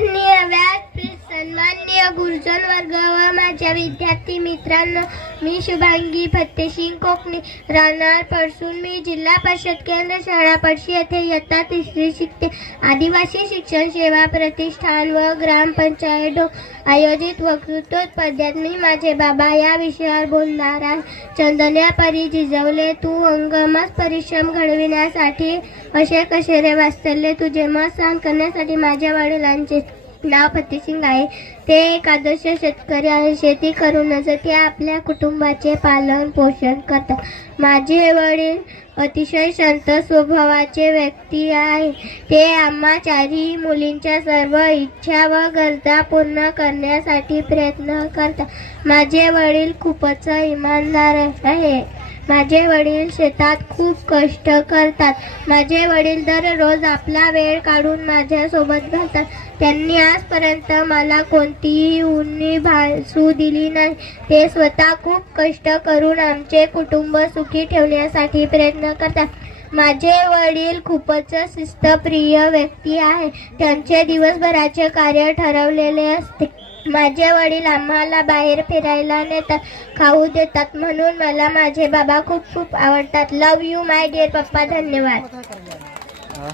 Yeah. प्रिय गुरुजन वर्ग व माझ्या विद्यार्थी मित्रांनो मी शुभांगी फत्तेसिंग कोकणी राहणार परसून मी जिल्हा परिषद केंद्र शाळा पडशी येथे इयत्ता तिसरी शिकते. आदिवासी शिक्षण सेवा प्रतिष्ठान व ग्रामपंचायत आयोजित वक्तृत्व स्पर्धेत मी माझे बाबा या विषयावर बोलणार आहे. चंदन्या परी जिजवले तू अंगमस परिश्रम घडविण्यासाठी असे कसे रे वाचले तुझे मत सांग करण्यासाठी माझ्या वडिलांचे नाव फतेसिंग आहे. ते एक आदर्श शेतकरी आहे. शेती करूनच ते आपल्या कुटुंबाचे पालन पोषण करतात. माझे वडील अतिशय शांत स्वभावाचे व्यक्ती आहे. ते आम्हा चारही मुलींच्या सर्व इच्छा व गरजा पूर्ण करण्यासाठी प्रयत्न करतात. माझे वडील खूपच इमानदार आहे. माझे वडील शेतात खूप कष्ट करतात. माझे वडील दररोज आपला वेळ काढून माझ्यासोबत घालतात. त्यांनी आजपर्यंत मला कोणतीही उन्नी भासू दिली नाही. ते स्वतः खूप कष्ट करून आमचे कुटुंब सुखी ठेवण्यासाठी प्रयत्न करतात. माझे वडील खूपच शिस्तप्रिय व्यक्ती आहे त्यांचे दिवसभराचे कार्य ठरवलेले असते. माझे वडील आम्हाला बाहेर फिरायला नेतात खाऊ देतात. म्हणून मला माझे बाबा खूप खूप आवडतात. लव यू माय डिअर पप्पा धन्यवाद.